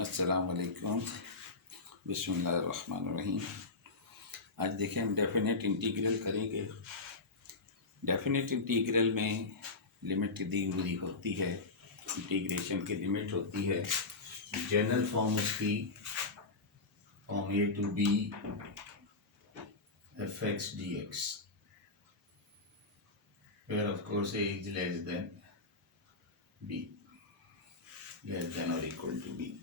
अस्सलाम वालेकुम। बिस्मिल्लाहिर्रहमानिर्रहीम। आज देखें हम डेफिनेट इंटीग्रल करेंगे। डेफिनेट इंटीग्रल में लिमिट दी हुई होती है, इंटीग्रेशन की लिमिट होती है। जनरल फॉर्म उसकी form a to B F x D x, where of course a is less than b, less than और equal to b.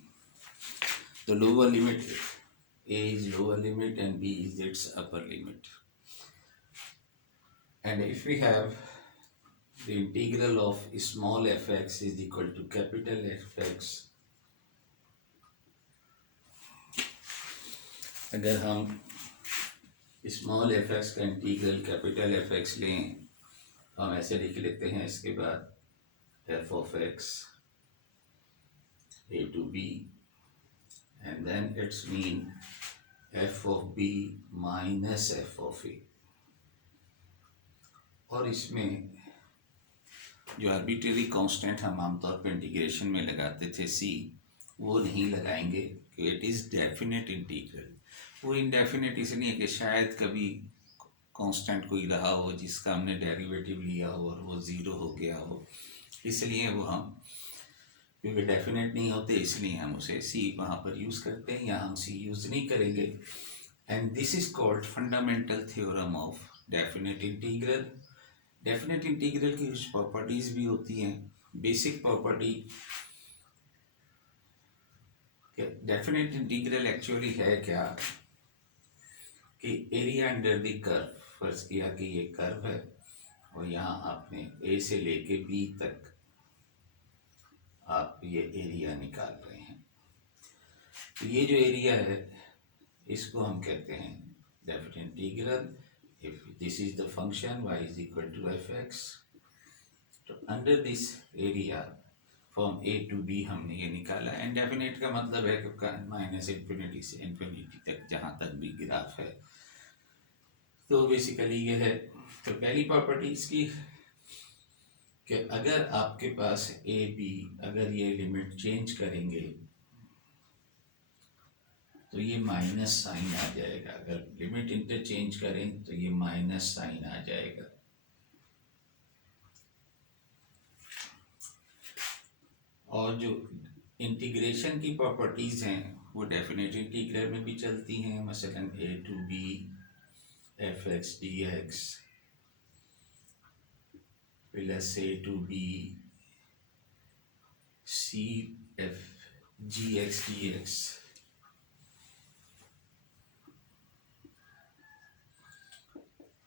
The lower limit, a is lower limit and b is its upper limit. And if we have the integral of small fx is equal to capital Fx, अगर हम small fx का integral capital fx लें तो हम ऐसे लिख लेते हैं, इसके बाद f of x a to b and then its mean f of b minus f of a. और इसमें जो आर्बिट्रेरी कांस्टेंट हम आमतौर पर इंटीग्रेशन में लगाते थे c, वो नहीं लगाएंगे कि इट इज़ डेफिनेट इंटीग्रल. वो इनडेफिनेट इसलिए कि शायद कभी कांस्टेंट कोई रहा हो जिसका हमने डेरिवेटिव लिया हो और वो ज़ीरो हो गया हो, इसलिए वो हम, क्योंकि डेफिनेट नहीं होते इसलिए हम उसे सी वहाँ पर यूज़ करते हैं, या हम सी यूज़ नहीं करेंगे. And this is called fundamental theorem of definite integral. Definite integral की कुछ प्रॉपर्टीज़ भी होती हैं. Basic property, definite integral actually है क्या कि एरिया अंडर द कर्व, फर्ज किया कि ये कर्व है और यहाँ आपने ए से लेके बी तक आप ये एरिया निकाल रहे हैं. तो ये जो एरिया है इसको हम कहते हैं definite integral. If this is the function y is equal to f x, तो under this area from a to b हमने ये निकाला. एंड डेफिनेट का मतलब है कि माइनस इन्फिनिटी से इन्फिनिटी तक जहाँ तक भी ग्राफ है. तो बेसिकली ये है. तो पहली प्रॉपर्टी इसकी कि अगर आपके पास ए बी, अगर ये लिमिट चेंज करेंगे तो ये माइनस साइन आ जाएगा. अगर लिमिट इंटरचेंज करें तो ये माइनस साइन आ जाएगा. और जो इंटीग्रेशन की प्रॉपर्टीज हैं वो डेफिनेट इंटीग्रल में भी चलती हैं. मसलन A to B F x D X plus A to B C F G X D X.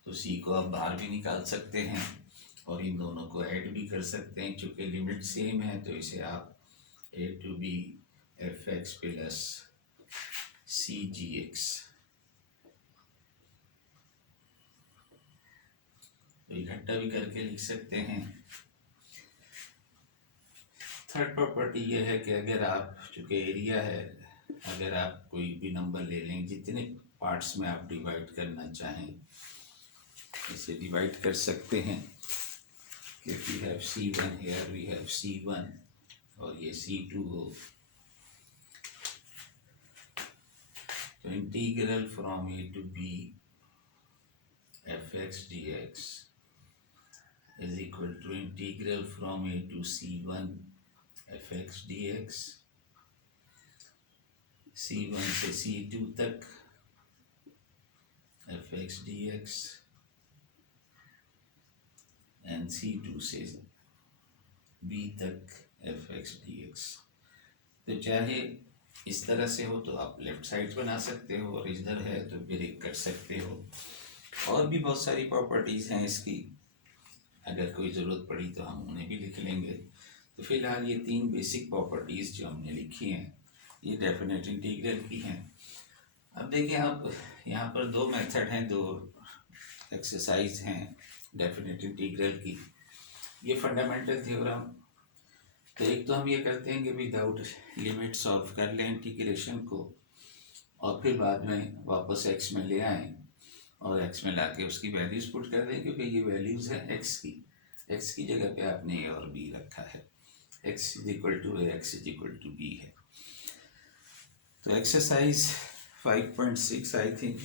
तो सी को आप बाहर भी निकाल सकते हैं और इन दोनों को ऐड भी कर सकते हैं. चूँकि लिमिट सेम है तो इसे आप a to B F x plus c g x, तो इकट्ठा भी करके लिख सकते हैं. थर्ड प्रॉपर्टी ये है कि अगर आप, चूँकि एरिया है, अगर आप कोई भी नंबर ले लें, जितने पार्ट्स में आप डिवाइड करना चाहें इसे डिवाइड कर सकते हैं. कि we have C1 here, we have C1 और ये C2 हो, तो integral from a to B F x D x is equal to integral from a to C1 f x D x, C1 से C2 तक f x D x and C2 से B तक f x D X. तो चाहे इस तरह से हो तो आप लेफ्ट साइड बना सकते हो और इधर है तो ब्रेक कर सकते हो. और भी बहुत सारी प्रॉपर्टीज़ हैं इसकी, अगर कोई ज़रूरत पड़ी तो हम उन्हें भी लिख लेंगे. तो फिलहाल ये तीन बेसिक प्रॉपर्टीज़ जो हमने लिखी हैं ये डेफिनेट इंटीग्रल की हैं. अब देखिए, आप यहाँ पर दो मेथड हैं, दो एक्सरसाइज हैं डेफिनेट इंटीग्रल की. ये फंडामेंटल थ्योरम, तो एक तो हम ये करते हैं कि विदाउट लिमिट सॉल्व कर लें इंटीग्रेशन को और फिर बाद में वापस एक्स में ले आएँ और एक्स में लाके उसकी वैल्यूज़ पुट कर दें, क्योंकि ये वैल्यूज़ हैं एक्स की. एक्स की जगह पे आपने ए और बी रखा है. X is equal to a, x is equal to b है. तो एक्सरसाइज 5.6 आई थिंक,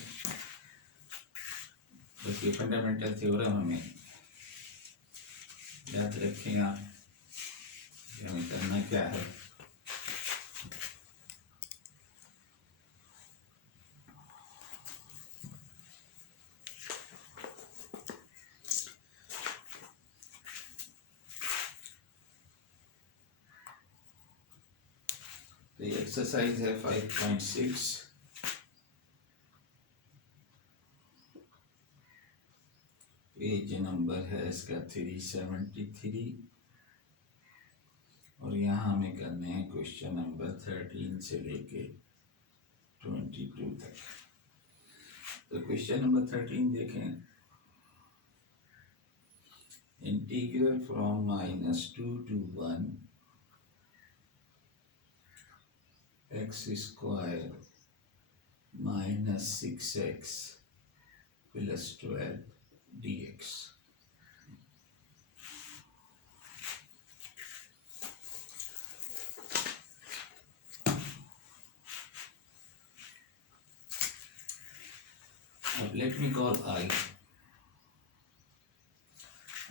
बस ये फंडामेंटल थ्योरम हमें याद रखें आप, हमें करना क्या है। तो ये एक्सरसाइज है 5.6, पेज नंबर है इसका 373, और यहाँ हमें करने हैं क्वेश्चन नंबर 13 से लेके 22 तक। तो क्वेश्चन नंबर 13 देखें, integral from -2 to 1 x square -6x + 12 dx। अब लेट मी कॉल आई,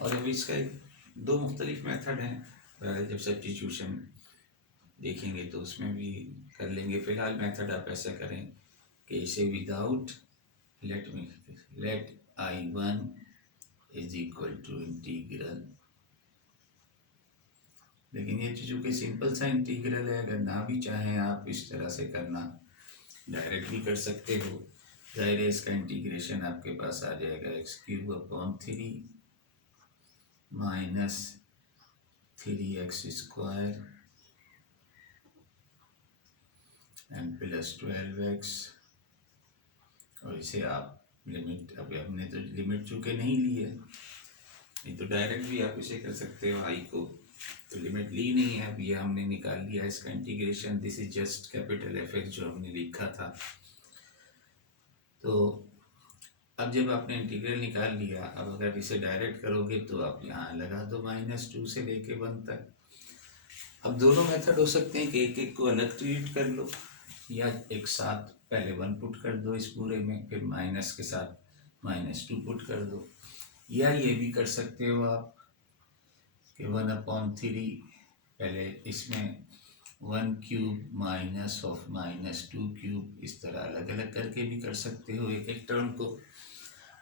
और अब इसका दो मुख्तलिफ मेथड हैं। जब सब्स्टिट्यूशन देखेंगे तो उसमें भी कर लेंगे। फिलहाल मेथड आप ऐसा करें कि इसे without let I1 is equal to integral, लेकिन ये चूँकि सिंपल सा इंटीग्रल है, अगर ना भी चाहें आप इस तरह से करना, डायरेक्ट भी कर सकते हो। ज़ाहिर है इसका इंटीग्रेशन आपके पास आ जाएगा x³ - 3x² and plus 12x, और इसे आप लिमिट, अभी हमने तो लिमिट चूँकि नहीं ली है, नहीं तो डायरेक्ट भी आप इसे कर सकते हो। आई को तो लिमिट ली नहीं है, अभी हमने निकाल लिया इसका integration. This is just capital F(x) जो हमने लिखा था। तो अब जब आपने इंटीग्रल निकाल लिया, अब अगर इसे डायरेक्ट करोगे तो आप यहाँ लगा दो -2 से लेके 1 तक। अब दोनों मेथड हो सकते हैं कि एक एक को अलग ट्रीट कर लो, या एक साथ पहले 1 पुट कर दो इस पूरे में, फिर माइनस के साथ -2 पुट कर दो, या ये भी कर सकते हो आप कि 1/3 पहले इसमें 1³ -2³, इस तरह अलग अलग करके भी कर सकते हो एक एक टर्म को,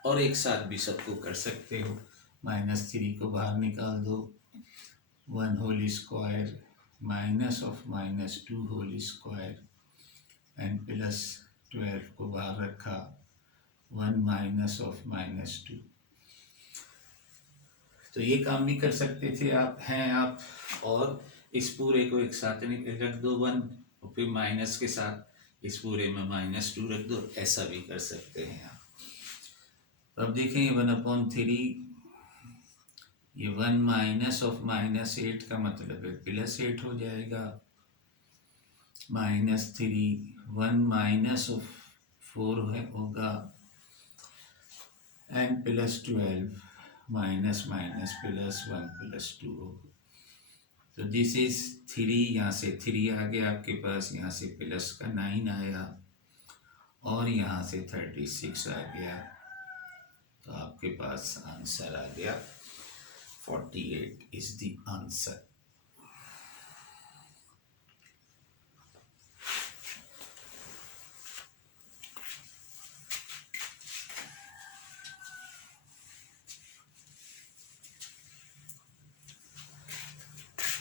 और एक साथ भी सबको कर सकते हो। -3 को बाहर निकाल दो, 1 whole square -2 whole square and plus 12 को बाहर रखा, 1 -2। तो ये काम भी कर सकते थे आप, और इस पूरे को एक साथ रख दो 1, और फिर माइनस के साथ इस पूरे में -2 रख दो, ऐसा भी कर सकते हैं आप। तो अब देखेंगे 1/3, ये 1 -8 का मतलब है +8 हो जाएगा, -3 1 -4 है होगा, एंड +12 माइनस माइनस +1 +2 होगा। तो दिस इज 3, यहाँ से 3 आ गया आपके पास, यहाँ से प्लस का 9 आया, और यहाँ से 36 आ गया। तो आपके पास आंसर आ गया 48 इज द आंसर।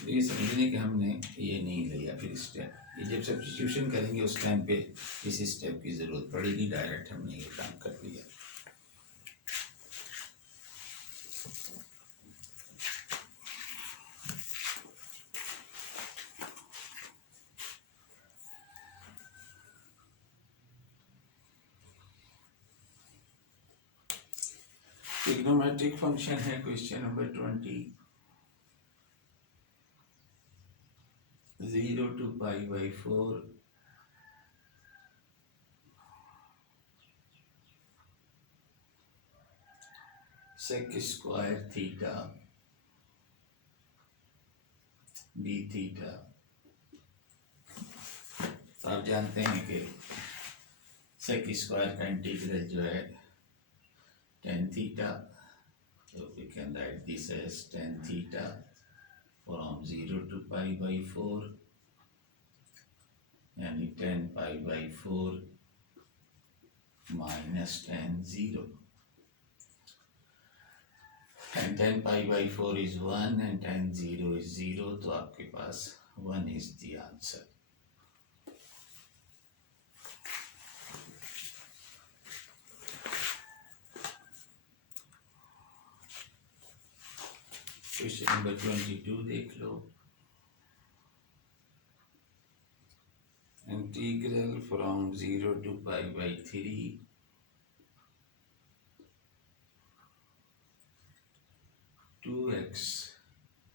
ये समझने कि हमने ये नहीं लिया फिर स्टेप, ये जब सब्स्टिट्यूशन करेंगे उस टाइम पे इस स्टेप की ज़रूरत पड़ेगी, डायरेक्ट हमने ये काम कर लिया। ट्रिग्नोमेट्रिक फंक्शन है question number 20, 0 to π/4 sec² theta d theta. आप आप जानते हैं कि सेक स्क्वायर का इंटीग्रल जो है tan theta, so we can write this as tan theta from 0 to pi by 4, यानी tan pi by 4 minus tan 0, and tan pi by 4 is 1 and tan 0 is 0, तो आपके पास 1 is the answer. Question number 22 देख लो. Integral from 0 to pi by 3 2x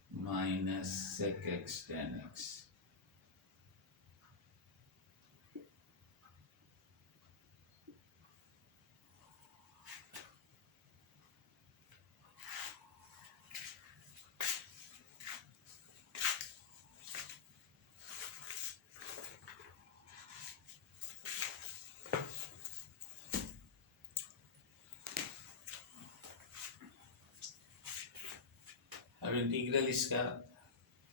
minus sec x tan x. अब integral इसका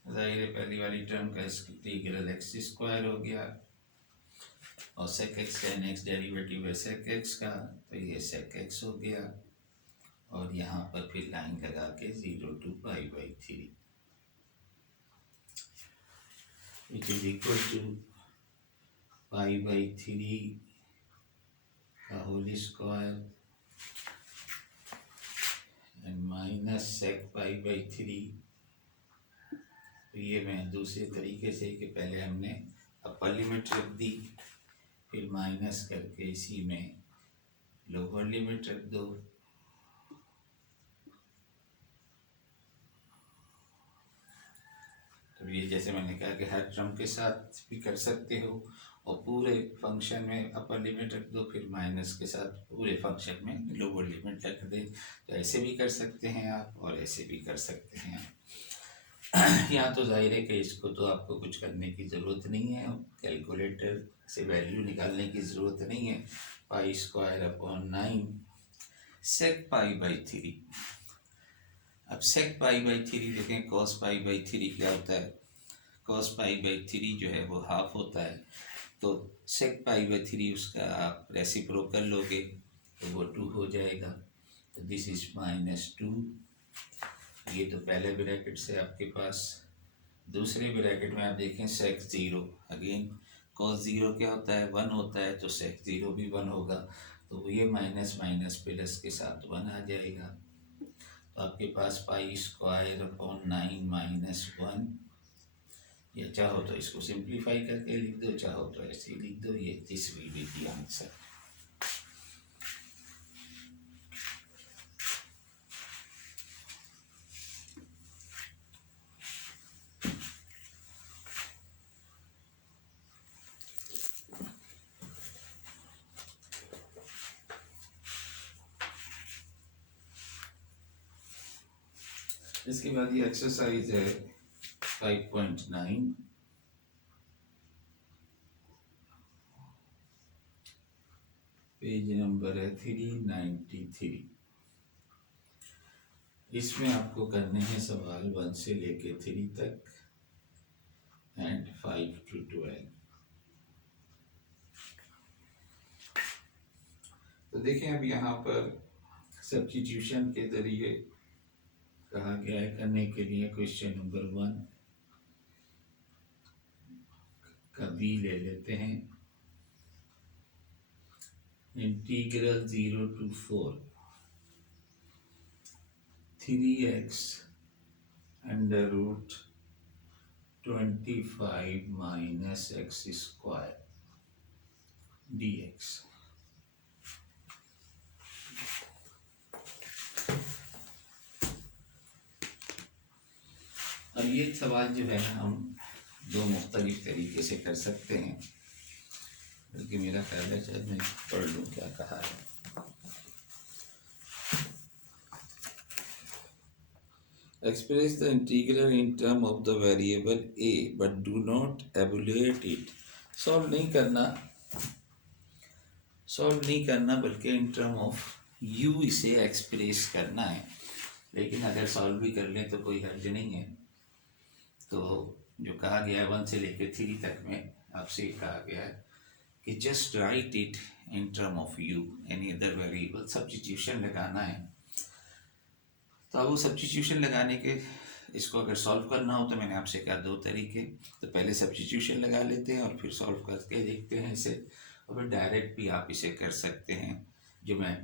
जाहिर है पहली वाली टर्म का इंटीग्रल एक्स स्क्वायर हो गया और sec x tan x derivative है सेक एक्स का, तो ये सेक एक्स हो गया और यहाँ पर फिर लाइन लगा के 0 to pi by 3 which is equal to pi by 3 का whole square and minus sec pi by 3. तो ये मैं दूसरे तरीके से कि पहले हमने अपर लिमिट रख दी, फिर माइनस करके इसी में लोअर लिमिट रख दो. तो ये जैसे मैंने कहा कि हर टर्म के साथ भी कर सकते हो और पूरे फंक्शन में अपर लिमिट रख दो, फिर माइनस के साथ पूरे फंक्शन में लोअर लिमिट रख दे. तो ऐसे भी कर सकते हैं आप और ऐसे भी कर सकते हैं आप. यहाँ तो जाहिर है कि इसको तो आपको कुछ करने की ज़रूरत नहीं है, कैलकुलेटर से वैल्यू निकालने की ज़रूरत नहीं है. Pi square upon 9 sec pi by 3. अब सेक पाई बाई 3 देखें, कॉस पाई बाई 3 क्या होता है. कॉस पाई बाई 3 जो है वो हाफ होता है, तो सेक पाई बाई 3 उसका आप रेसिप्रोकल लोगे तो वो 2 हो जाएगा. तो दिस इज -2. ये तो पहले ब्रैकेट से आपके पास. दूसरे ब्रैकेट में आप देखें सेक 0, अगेन कॉस 0 क्या होता है 1 होता है, तो सेक 0 भी 1 होगा. तो ये माइनस माइनस प्लस के साथ 1 आ जाएगा. तो आपके पास पाई स्क्वायर अपॉन 9 -1. या चाहो तो इसको सिंप्लीफाई करके लिख दो, चाहो तो ऐसे ही लिख दो. ये this will be the answer. इसके बाद ये एक्सरसाइज है 5.9. पेज नंबर है 393. इसमें आपको करने हैं सवाल 1 से लेके 3 तक एंड 5 to 12. तो देखें अब यहाँ पर सब्स्टिट्यूशन के जरिए कहा गया है करने के लिए. क्वेश्चन नंबर 1 का बी ले लेते हैं. Integral 0 to 4 3x under root 25 minus x square dx. अब ये सवाल जो है हम दो मुख्तलिफ तरीके से कर सकते हैं, बल्कि मेरा ख्याल है शायद मैं पढ़ लूँ क्या कहा है. Express the integral in term of the variable a but do not evaluate it solve नहीं करना बल्कि इन टर्म ऑफ यू इसे एक्सप्रेस करना है। लेकिन अगर सॉल्व भी कर लें तो कोई हर्ज नहीं है। तो जो कहा गया है 1 से लेकर 3 तक में आपसे कहा गया है कि just right it in term of you any other variable, substitution लगाना है। तो अब वो सब्स्टिट्यूशन लगाने के, इसको अगर सॉल्व करना हो तो मैंने आपसे कहा 2 तरीके। तो पहले सब्स्टिट्यूशन लगा लेते हैं और फिर सॉल्व करके देखते हैं इसे, और फिर डायरेक्ट भी आप इसे कर सकते हैं, जो मैं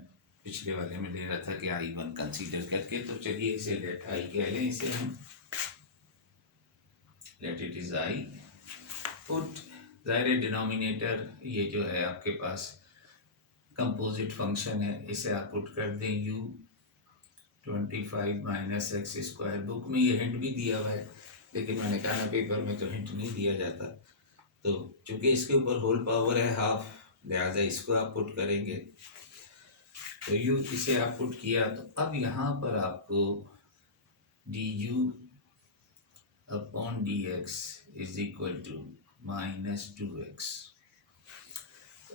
पिछले वाले में ले रहा था कि I1 कंसीडर करके। तो चलिए इसे लेट आई कह लें, इसे हम let it is I. Put ज़ाहिर डिनोमिनेटर ये जो है आपके पास कंपोजिट फंक्शन है, इसे आप पुट कर दें u 25 minus x square. Book में ये हिंट भी दिया हुआ है, लेकिन मैंने कहा ना पेपर में तो हिंट नहीं दिया जाता। तो चूंकि इसके ऊपर होल पावर है हाफ, लिहाजा इसको आप पुट करेंगे। तो u इसे आप पुट किया, तो अब यहाँ पर आपको du upon dx is equal to -2x।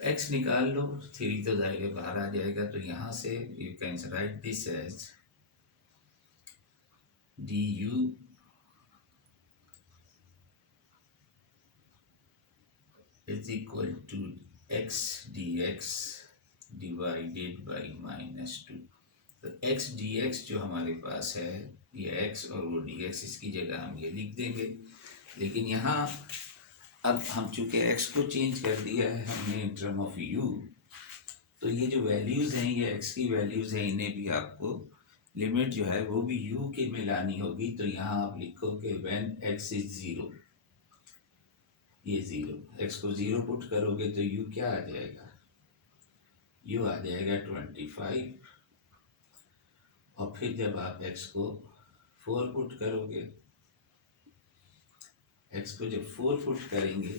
x निकाल लो, 3 तो जाएगा बाहर आ जाएगा। तो यहाँ से you can write this as du is equal to x dx divided by -2। तो x dx जो हमारे पास है ये x और वो dx, इसकी जगह हम ये लिख देंगे। लेकिन यहाँ अब हम चूँकि x को चेंज कर दिया है हमने इन टर्म ऑफ u, तो ये जो वैल्यूज़ हैं ये x की वैल्यूज़ हैं, इन्हें भी आपको लिमिट जो है वो भी u के में लानी होगी। तो यहाँ आप लिखोगे व्हेन x इज 0, ये 0, x को 0 पुट करोगे तो u क्या आ जाएगा, u आ जाएगा 25। और फिर जब आप x को 4 पुट करोगे, x को जब 4 पुट करेंगे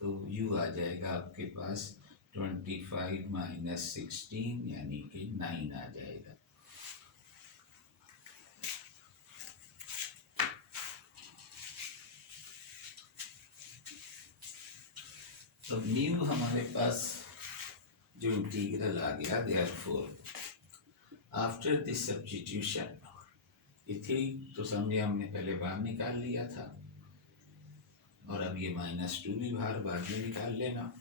तो u आ जाएगा आपके पास 25 माइनस 16 यानी कि 9 आ जाएगा। तो न्यू हमारे पास जो इंटीग्रल आ गया, देयरफॉर आफ्टर दिस सब्स्टिट्यूशन, ये 3 तो समझे हमने पहले बाहर निकाल लिया था, और अब ये -2 भी बाहर बाद में निकाल लेना।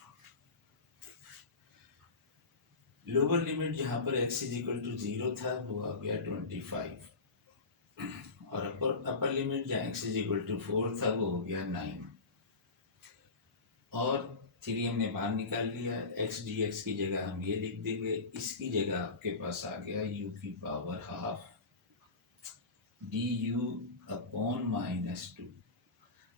लोअर लिमिट जहाँ पर x इज इक्वल टू 0 था वो आ गया 25, और अपर लिमिट जहाँ x इज इक्वल टू 4 था वो हो गया 9, और 3 हमने बाहर निकाल लिया। x dx की जगह हम ये लिख देंगे, इसकी जगह आपके पास आ गया u की पावर हाफ du अपॉन -2।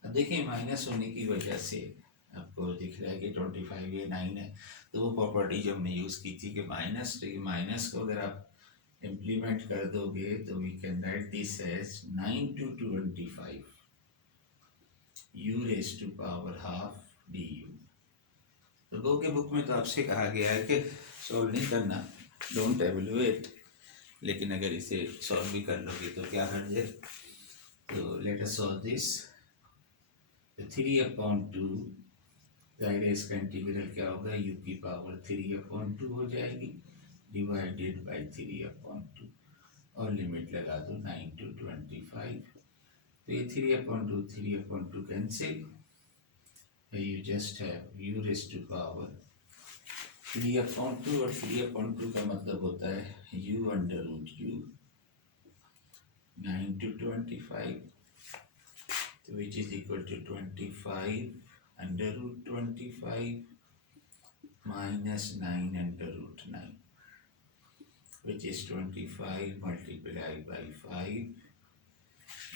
अब देखिए माइनस होने की वजह से आपको दिख रहा है कि 25 ये 9 है, तो वो प्रॉपर्टी जो हमने यूज़ की थी कि माइनस, तो ये माइनस को अगर आप इम्प्लीमेंट कर दोगे तो we can write this as 9 to 25 u raise to power half du। तो गो के बुक में तो आपसे कहा गया है कि सॉल्व नहीं करना, डोंट एवेलुएट, लेकिन अगर इसे सॉल्व भी कर लोगे तो क्या हर्ज है। तो लेट अस सॉल्व दिस। 3/2 जाहिर है इसका इंटीग्रल क्या होगा, u की पावर 3/2 हो जाएगी डिवाइडेड बाई 3/2, और लिमिट लगा दो 9 to 25। तो ये 3/2 cancel, you just have u raised to power 3/2, और 3/2 का मतलब होता है u under root u 9 to 25, तो which is equal to 25 under root 25 minus 9 under root 9, which is 25 multiplied by 5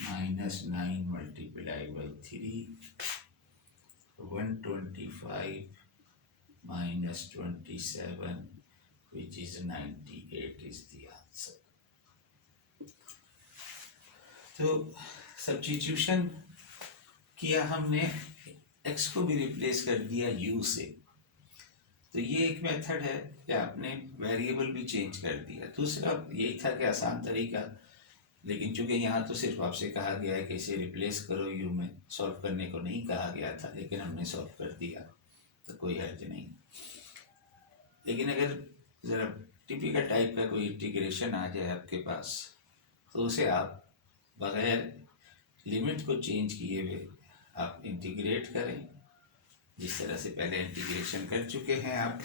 minus 9 multiplied by 3, 125 minus 27 which is 98 is the answer। तो substitution किया हमने, x को भी रिप्लेस कर दिया u से। तो ये एक मेथड है कि आपने वेरिएबल भी चेंज कर दिया। दूसरा यही था कि आसान तरीका, लेकिन चूंकि यहाँ तो सिर्फ आपसे कहा गया है कि इसे रिप्लेस करो u में, सॉल्व करने को नहीं कहा गया था, लेकिन हमने सॉल्व कर दिया। कोई हर्ज नहीं। लेकिन अगर ज़रा टिपिकल टाइप का कोई इंटीग्रेशन आ जाए आपके पास, तो उसे आप बगैर लिमिट को चेंज किए हुए आप इंटीग्रेट करें, जिस तरह से पहले इंटीग्रेशन कर चुके हैं आप।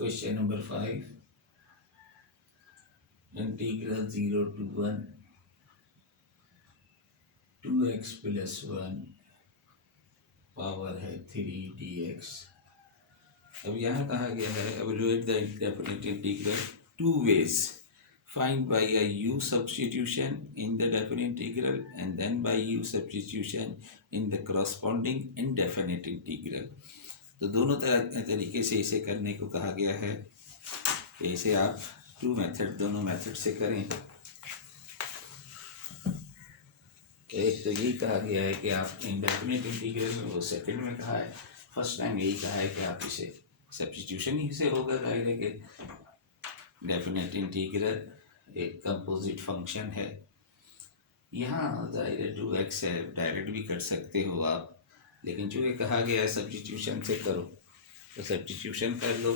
Question number 5, integral 0 to 1 2x plus 1 power है 3 dx। अब यहाँ कहा गया है evaluate the definite integral two ways, find by a u substitution in the definite integral and then by u substitution in the corresponding indefinite integral। तो दोनों तरीके से इसे करने को कहा गया है कि इसे आप दोनों मेथड से करें। एक तो यही कहा गया है कि आप इंडेफिनिट इंटीग्रल में, वो सेकंड में कहा है, फर्स्ट टाइम यही कहा है कि आप इसे सब्स्टिट्यूशन ही से होगा। जाहिर है कि डेफिनेट इंटीग्रल एक कंपोजिट फंक्शन है, यहाँ जाहिर है 2x है, डायरेक्ट भी कर सकते हो आप, लेकिन चूँकि कहा गया है सब्स्टिट्यूशन से करो तो सब्स्टिट्यूशन कर लो।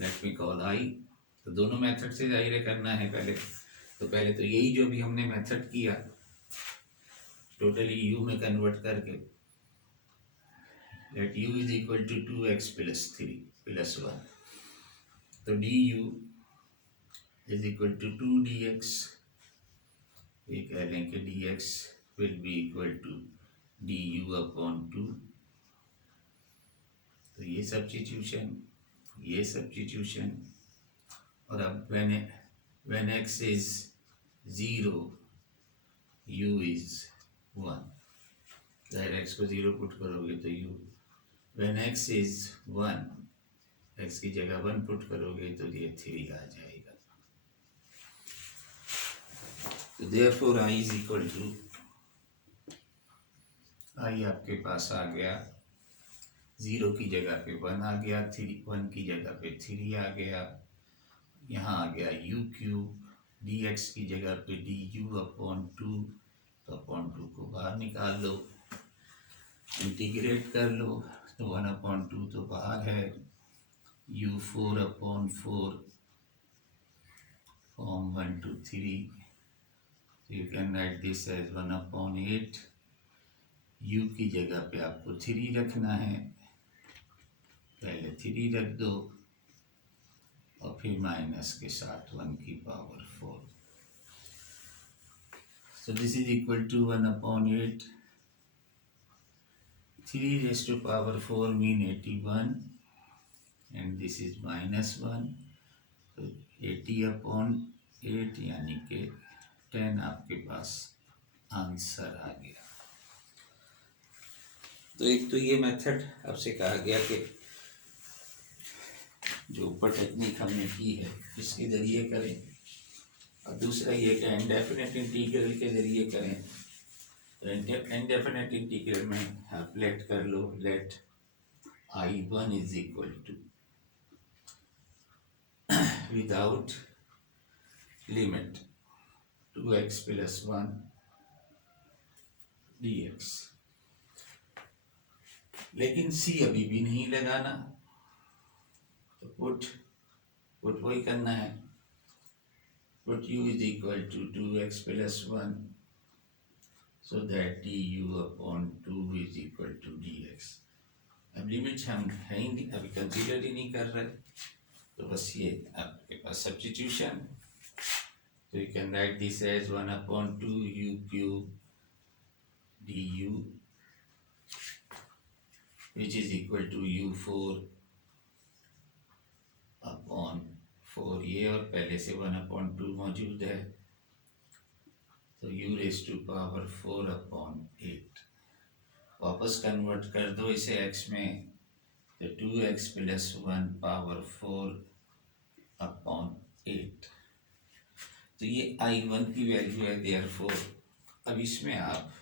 लेट मी कॉल आई। तो दोनों मेथड से जाहिर है करना है। पहले तो यही जो भी हमने मेथड किया टोटली u में कन्वर्ट करके, let u is equal to 2x plus 3 plus 1, तो du is equal to 2 dx। ये कह लें कि dx will be equal to du upon 2। तो ये सब्स्टिट्यूशन, और अब when x is 0 u is 1, ज़ाहिर x को 0 पुट करोगे तो u, when x is 1 x की जगह 1 पुट करोगे तो ये 3 आ जाएगा। तो therefore I is equal to, I आपके पास आ गया 0 की जगह पे 1 आ गया, 1 की जगह पे 3 आ गया, यहाँ आ गया u क्यूब, dx की जगह पे du अपॉन 2, तो अपॉन 2 को बाहर निकाल लो, इंटीग्रेट कर लो, तो 1 अपॉन 2 तो बाहर है, u 4 upon 4 form 1 to 3, you can write this as 1 upon 8। u की जगह पे आपको 3 रखना है, पहले 3 रख दो और फिर माइनस के साथ 1 की power 4। So this is equal to 1 upon 8, 3 raised to power 4 mean 81, and this is minus 1, तो 80 upon 8 यानी कि 10 आपके पास आंसर आ गया। तो एक तो ये मेथड आपसे कहा गया कि जो ऊपर टेक्निक हमने की है इसके ज़रिए करें, और दूसरा ये कि इनडेफिनेट इंटीग्रल के ज़रिए करें। तो इनडेफिनेट इंटीग्रल में आप लेट कर लो, let I1 is equal to without limit 2x plus 1 dx, लेकिन c अभी भी नहीं लगाना, तो पुट वही करना है, put u is equal to 2x plus 1, so that du upon 2 is equal to dx। अब लिमिट हम है ही नहीं, अभी कंसीडर ही नहीं कर रहे, तो बस ये आपके पास सब्स्टिट्यूशन, तो you can write this as 1 upon 2 u cube du which is equal to u4 4 ये, और पहले से 1/2 मौजूद है, तो u⁴/4/8 वापस कन्वर्ट कर दो इसे x में, तो 2x + 1/4/8। तो ये I1 की वैल्यू है, देयरफॉर अब इसमें आप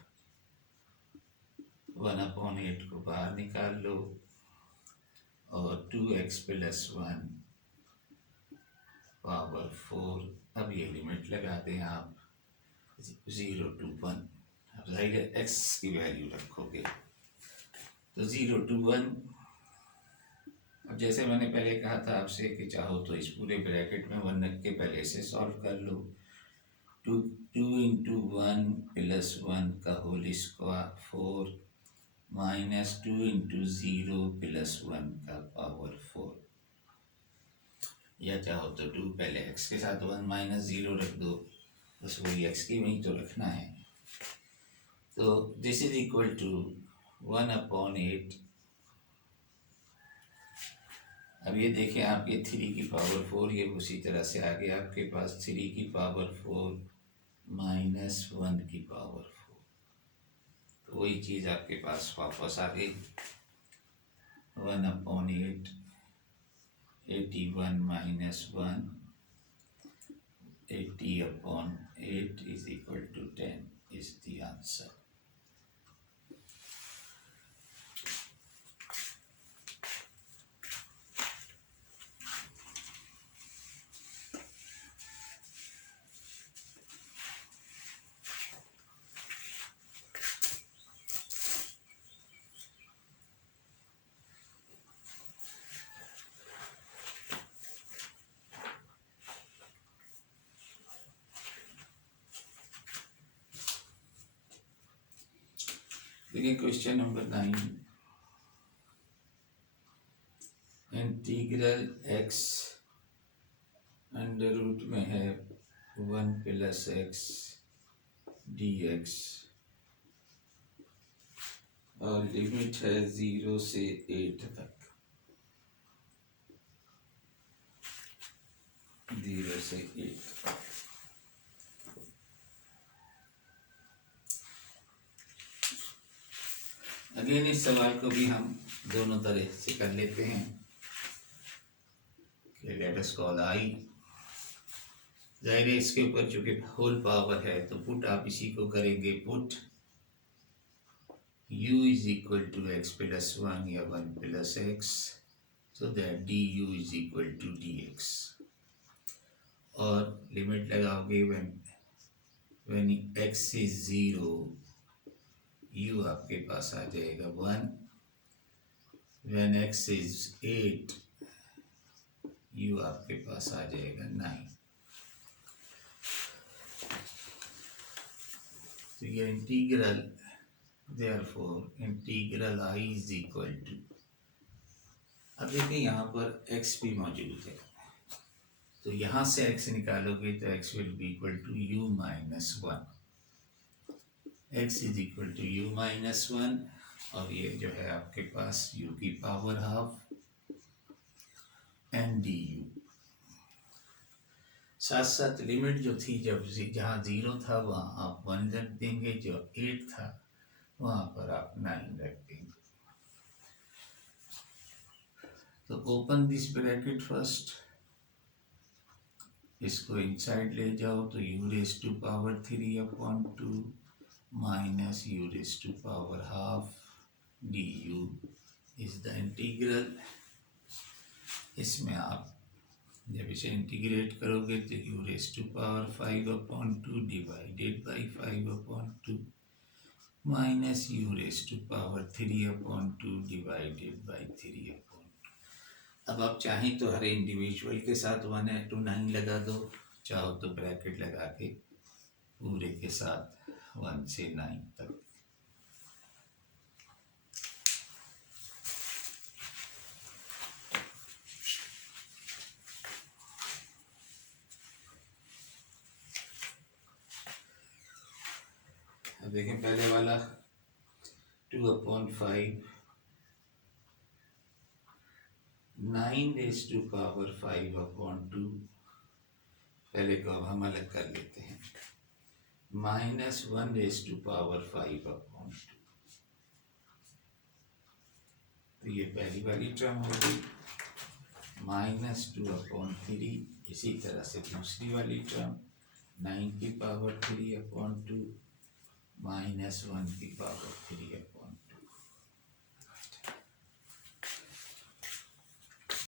1/8 को बाहर निकाल लो और 2x + 1/4, अब ये लिमिट लगा दें आप 0 to 1। अब जाहिर है x की वैल्यू रखोगे तो 0 to 1। अब जैसे मैंने पहले कहा था आपसे कि चाहो तो इस पूरे ब्रैकेट में 1 रख के पहले से सॉल्व कर लो। 2 × 1 + 1 का होल स्क्वायर 4 -2 × 0 + 1 का पावर 4, या चाहो तो 2 पहले x के साथ 1 - 0 रख दो, बस वही x की वहीं तो रखना है। तो दिस इज इक्वल टू 1/8। अब ये देखें आप, ये 3 की पावर 4 ये उसी तरह से आ गया आपके पास 3 की पावर 4 - 1 की पावर 4, तो वही चीज़ आपके पास वापस आ गई 1/8 81 - 1 80/8 is equal to 10 is the answer। देखिए question number 9, integral x under root में है 1 + x dx और लिमिट है 0 से 8 तक, 0 से 8। अगेन इस सवाल को भी हम दोनों तरह से कर लेते हैं कि लेट अस कॉल I, जाहिर है इसके ऊपर चूंकि होल पावर है तो पुट आप इसी को करेंगे, put u is equal to x + 1 या 1 + x, so that du is equal to dx, और लिमिट लगाओगे when x is 0 u आपके पास आ जाएगा 1, when x is 8 u आपके पास आ जाएगा 9। तो ये integral, therefore integral I is equal to, अब देखिए यहाँ पर x भी मौजूद है, तो यहाँ से x निकालोगे तो x will be equal to u - 1, x is equal to u - 1, और ये जो है आपके पास u की पावर ½ and du। साथ साथ लिमिट जो थी, जब जहाँ 0 था वहाँ आप 1 रख देंगे, जो 8 था वहाँ पर आप 9 रख देंगे। तो ओपन दिस ब्रैकेट फर्स्ट, इसको इनसाइड ले जाओ तो u⁴/3/2 minus u⁴½ du is the integral. इसमें आप जब इसे इंटीग्रेट करोगे तो u⁵5/2 divided by 5/2 minus u⁵3/2 divided by 3/2। अब आप चाहें तो हर इंडिविजुअल के साथ 1 to 9 लगा दो, चाहो तो ब्रैकेट लगा के पूरे के साथ 1 से 9 तक। अब देखें पहले वाला 2/5 9 रेज़ टू पावर 5 अपॉन 2, पहले को अब हम अलग कर लेते हैं, -1 रेज़ टू पावर 5 अपॉन 2, तो ये पहली वाली टर्म होगी। -2/3, इसी तरह से दूसरी वाली टर्म 9 की पावर 3/2, -1 की पावर 3/2।